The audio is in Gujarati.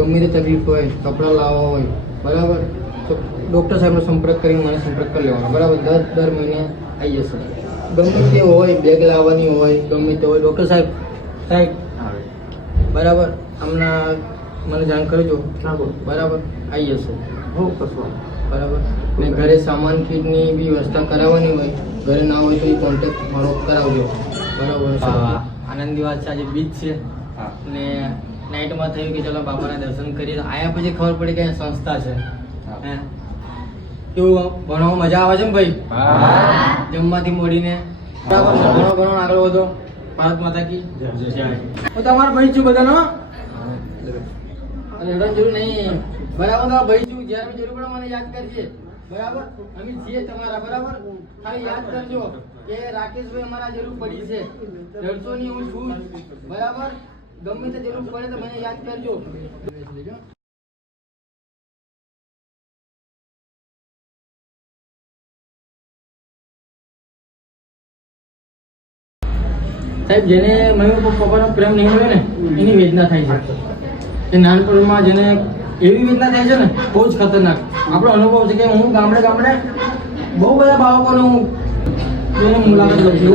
ગમે તે તકલીફ હોય, કપડાં લાવવા હોય, બરાબર, તો ડૉક્ટર સાહેબનો સંપર્ક કરીને મને સંપર્ક કરી લેવાનો, બરાબર. દર મહિને આવી જશે. ગમે તે હોય, બેગ લાવવાની હોય, ગમે તે હોય, ડૉક્ટર સાહેબ બરાબર, હમણાં મને જાણ કરજો, બરાબર, આવી જશે. બરાબર. ને ઘરે સામાન કીટની બી વ્યવસ્થા કરાવવાની હોય, ઘરે ના હોય તો એ કોન્ટેક્ટ મારો કરાવજો, બરાબર. આનંદની વાત છે, આજે બીચ છે ને નાઇટમાં થયું કે ચાલો બાબાના દર્શન કરીએ. આયા પછી ખબર પડી કે સંસ્થા છે. હે કેવું ભણવા મજા આવે છે ને ભાઈ? જમવાથી મોડીને બરાબર. ઘણો આગળ વધો. ભારત માતા કી જય. હું તમારા ભાઈ છું બધાનો, રડવાની જરૂર નહીં, બરાબર. ભાઈ છું, જ્યારે જરૂર પડે મને યાદ કરજે, બરાબર. અમે છીએ તમારા, બરાબર. ખાલી યાદ કરજો કે રાકેશભાઈ અમારા જરૂર પડી છે, ડરશો નહીં, હું છું, બરાબર. ગમે તે જરૂર પડે તો મને યાદ કરજો. સાહેબ, જેને મમ્મી પપ્પાનો પ્રેમ નહીં મળે ને એની વેદના થાય છે. એ નાનપણમાં જેને એવી વેદના થાય છે ને, બહુ જ ખતરનાક. આપણો અનુભવ છે કે હું ગામડે બહુ બધા બાળકોનું મુલાકાત લઉં છું.